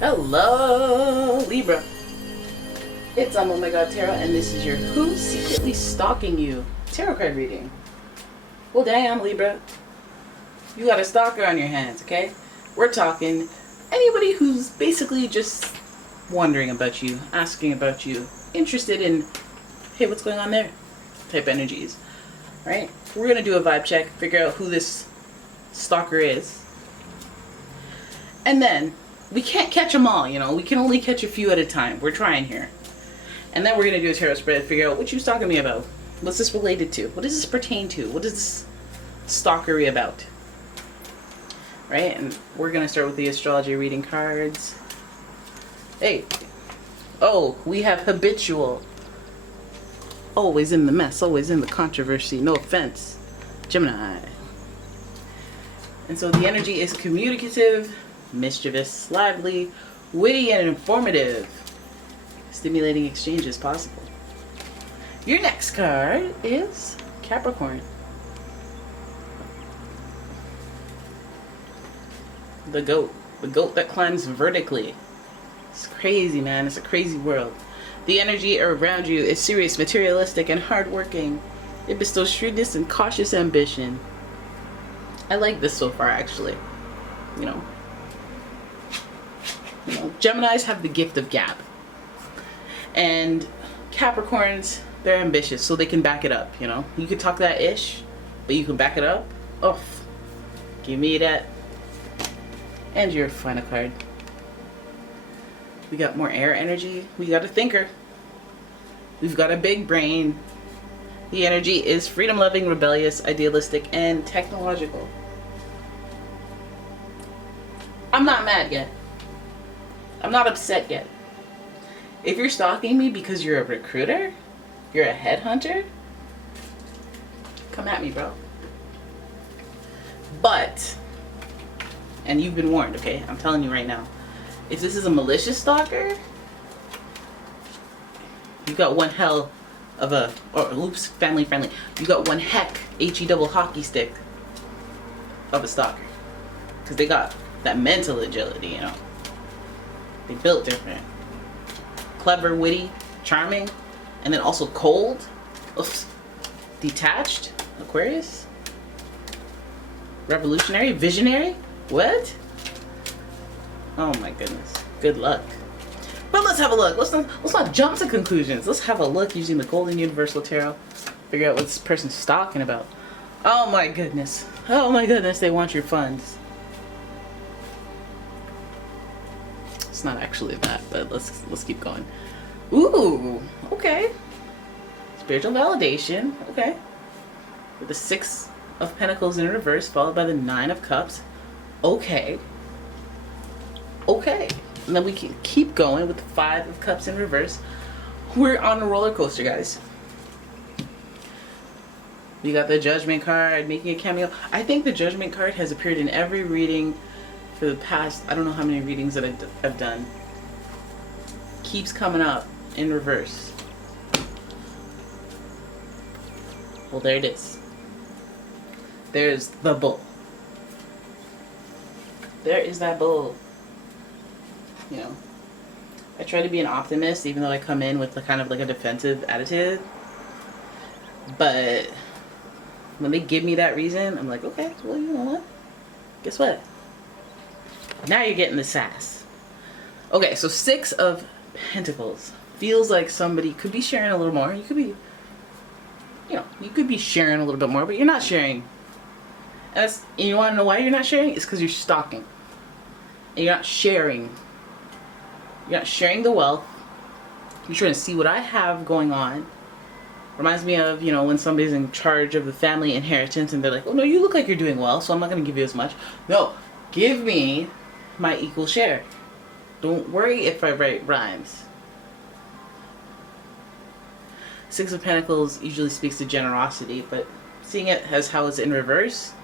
Hello, Libra. It's umomgstore, and this is your Who's Secretly Stalking You tarot card reading. Well, damn, Libra. You got a stalker on your hands, okay? We're talking anybody who's basically just wondering about you, asking about you, interested in, hey, what's going on there? Type energies, right? We're going to do a vibe check, figure out who this stalker is. And then, we can't catch them all, you know? We can only catch a few at a time. We're trying here. And then we're going to do a tarot spread, figure out what you're stalking me about. What's this related to? What does this pertain to? What is this stalkery about? Right? And we're going to start with the astrology reading cards. Hey. Oh, we have habitual. Always in the mess, always in the controversy. No offense. Gemini. And so the energy is communicative, mischievous, lively, witty, and informative. Stimulating exchange is possible. Your next card is Capricorn. The goat. The goat that climbs vertically. It's crazy, man. It's a crazy world. The energy around you is serious, materialistic, and hardworking. It bestows shrewdness and cautious ambition. I like this so far, actually. You know, Geminis have the gift of gab. And Capricorns, they're ambitious, so they can back it up, you know. You could talk that ish, but you can back it up. Oh, give me that. And your final card. We got more air energy. We got a thinker. We've got a big brain. The energy is freedom-loving, rebellious, idealistic, and technological. I'm not mad yet. I'm not upset yet. If you're stalking me because you're a recruiter, you're a headhunter, come at me, bro. But, and you've been warned, okay? I'm telling you right now. If this is a malicious stalker, you got one hell of a, or oops, family friendly. You got one heck, H-E double hockey stick of a stalker. Because they got that mental agility, you know. They built different. Clever, witty, charming, and then also cold. Oops. Detached, Aquarius. Revolutionary, visionary. What? Oh my goodness. Good luck. But let's have a look. Let's not jump to conclusions. Let's have a look using the Golden Universal Tarot. Figure out what this person's talking about. Oh my goodness. Oh my goodness, they want your funds. It's not actually that, but let's keep going. Ooh, okay. Spiritual validation, okay. With the 6 of Pentacles in reverse, followed by the 9 of Cups. Okay. Okay. And then we can keep going with the 5 of Cups in reverse. We're on a roller coaster, guys. You got the Judgment card making a cameo. I think the Judgment card has appeared in every reading for the past, I don't know how many readings that I've done. Keeps coming up in reverse. Well, there it is. There's the bull. There is that bull. You know, I try to be an optimist, even though I come in with kind of like a defensive attitude. But when they give me that reason, I'm like, okay, well, you know what? Guess what? Now you're getting the sass. Okay, so 6 of Pentacles. Feels like somebody could be sharing a little more. You could be, you know, you could be sharing a little bit more, but you're not sharing. And you want to know why you're not sharing? It's because you're stalking. And you're not sharing. You're not sharing the wealth. You're trying to see what I have going on. Reminds me of, you know, when somebody's in charge of the family inheritance and they're like, oh no, you look like you're doing well, so I'm not going to give you as much. No, give me my equal share. Don't worry if I write rhymes. 6 of Pentacles usually speaks to generosity, but seeing it as how it's in reverse,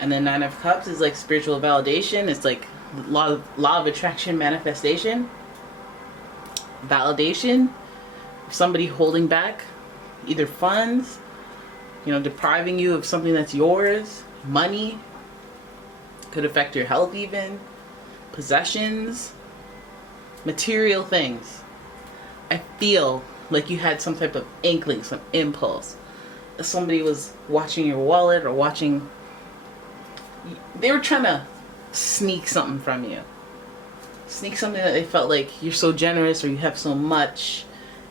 and then 9 of Cups is like spiritual validation. It's like law of attraction manifestation. Validation. Somebody holding back either funds, you know, depriving you of something that's yours, money, could affect your health even, possessions, material things. I feel like you had some type of inkling, some impulse. Somebody was watching your wallet or watching. They were trying to sneak something from you. Sneak something that they felt like you're so generous or you have so much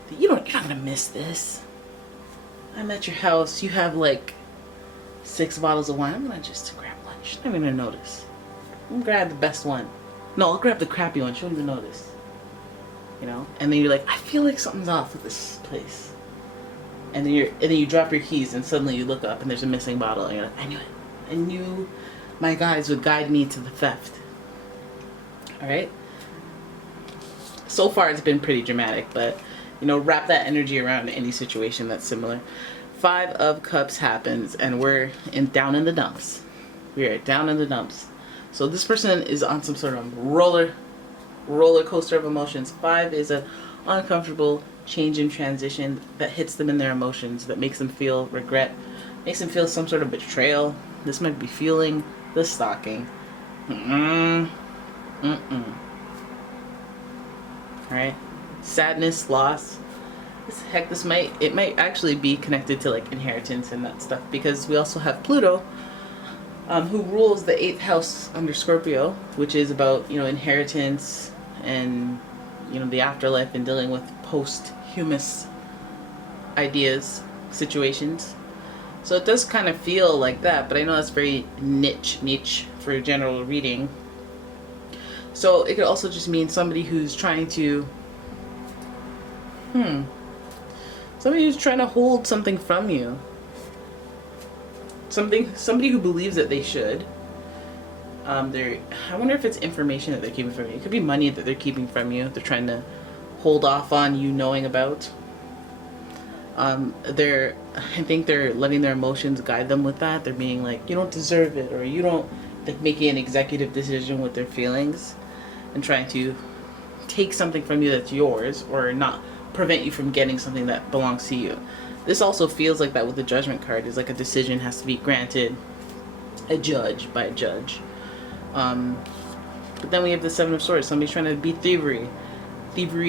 that you're not gonna miss this. I'm at your house. You have like 6 bottles of wine. I'm gonna just grab one. She's not even gonna notice. I'm gonna grab the best one. No, I'll grab the crappy one. She won't even notice. You know? And then you're like, I feel like something's off with this place. And then you drop your keys and suddenly you look up and there's a missing bottle and you're like, I knew it. I knew my guides would guide me to the theft. Alright? So far it's been pretty dramatic, but you know, wrap that energy around any situation that's similar. 5 of Cups happens and we're down in the dumps. We're down in the dumps. So this person is on some sort of roller coaster of emotions. 5 is an uncomfortable change in transition that hits them in their emotions, that makes them feel regret, makes them feel some sort of betrayal. This might be fueling the stalking. Alright? Sadness, loss. This might actually be connected to like inheritance and that stuff, because we also have Pluto, who rules the 8th house under Scorpio, which is about, you know, inheritance and, you know, the afterlife and dealing with posthumous ideas, situations. So it does kind of feel like that, but I know that's very niche for a general reading. So it could also just mean somebody who's trying to somebody who's trying to hold something from you. Somebody who believes that they should. I wonder if it's information that they're keeping from you. It could be money that they're keeping from you. They're trying to hold off on you knowing about. I think they're letting their emotions guide them with that. They're being like, you don't deserve it, or you don't, like, making an executive decision with their feelings and trying to take something from you that's yours, or not prevent you from getting something that belongs to you. This also feels like that with the Judgment card. Is like a decision has to be granted by a judge. But then we have the 7 of Swords. Somebody's trying to be thievery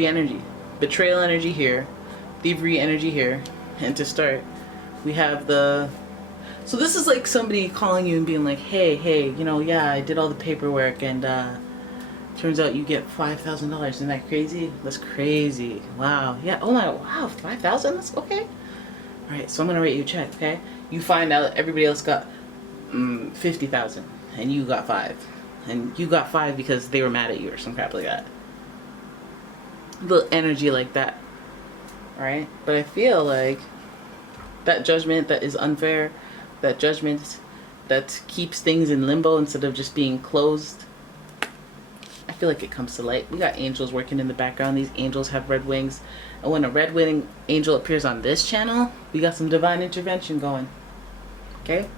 energy, betrayal energy here, thievery energy here. And to start, we have so this is like somebody calling you and being like, hey, you know, yeah, I did all the paperwork and turns out you get $5,000. Isn't that crazy? That's crazy. Wow. Yeah. Oh my. Wow. 5,000. That's okay. All right. So I'm gonna write you a check. Okay. You find out everybody else got 50,000, and you got 5, and you got 5 because they were mad at you or some crap like that. A little energy like that. All right. But I feel like that judgment that is unfair, that judgment that keeps things in limbo instead of just being closed, I feel like it comes to light. We got angels working in the background. These angels have red wings. And when a red winged angel appears on this channel, we got some divine intervention going. Okay?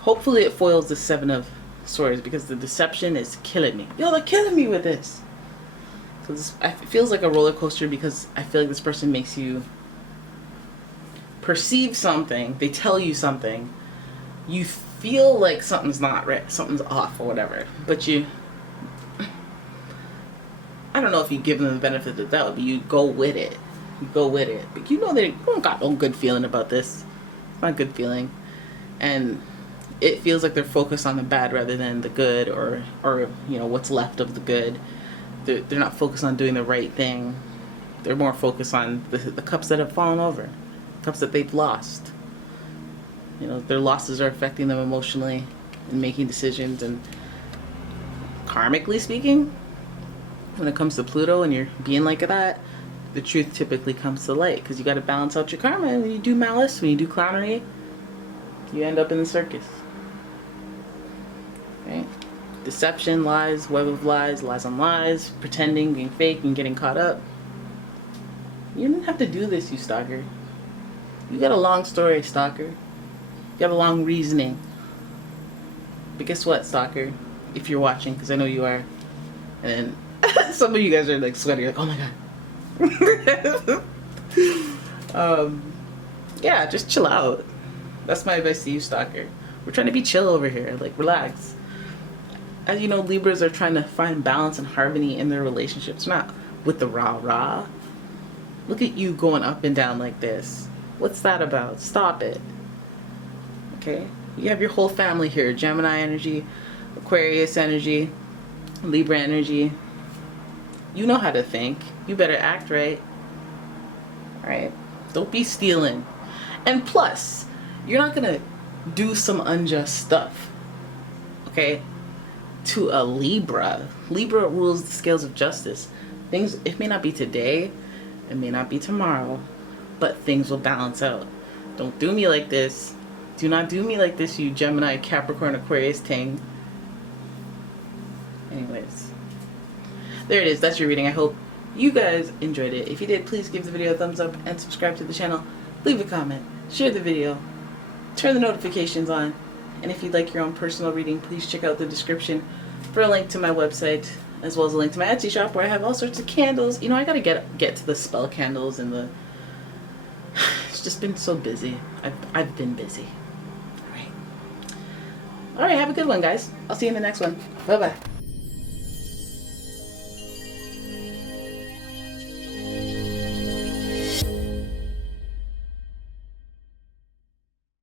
Hopefully it foils the 7 of Swords, because the deception is killing me. Yo, they're killing me with this. So it feels like a roller coaster, because I feel like this person makes you perceive something. They tell you something. You feel like something's not right, something's off or whatever, but I don't know if you give them the benefit of the doubt, but you go with it. But you know that you don't got no good feeling about this. It's not a good feeling. And it feels like they're focused on the bad rather than the good, or you know, what's left of the good. They're not focused on doing the right thing. They're more focused on the cups that have fallen over, cups that they've lost. You know, their losses are affecting them emotionally and making decisions. And karmically speaking, when it comes to Pluto and you're being like that, the truth typically comes to light, because you got to balance out your karma. And when you do malice, when you do clownery, you end up in the circus. Right? Deception, lies, web of lies, lies on lies, pretending, being fake, and getting caught up. You didn't have to do this, you stalker. You got a long story, stalker. You have a long reasoning. But guess what, stalker? If you're watching, because I know you are. And then some of you guys are like sweating, like, oh my god. Yeah, just chill out. That's my advice to you, stalker. We're trying to be chill over here. Like, relax. As you know, Libras are trying to find balance and harmony in their relationships, not with the rah-rah. Look at you going up and down like this. What's that about? Stop it. Okay? You have your whole family here. Gemini energy, Aquarius energy, Libra energy. You know how to think. You better act right. Alright? Don't be stealing. And plus, you're not going to do some unjust stuff. Okay? To a Libra. Libra rules the scales of justice. Things, it may not be today, it may not be tomorrow, but things will balance out. Don't do me like this. Do not do me like this, you Gemini, Capricorn, Aquarius thing. Anyways, there it is. That's your reading. I hope you guys enjoyed it. If you did, please give the video a thumbs up and subscribe to the channel. Leave a comment, share the video, turn the notifications on, and if you'd like your own personal reading, please check out the description for a link to my website, as well as a link to my Etsy shop where I have all sorts of candles. You know, I gotta get to the spell candles and the... It's just been so busy. I've been busy. Alright, have a good one, guys. I'll see you in the next one. Bye-bye.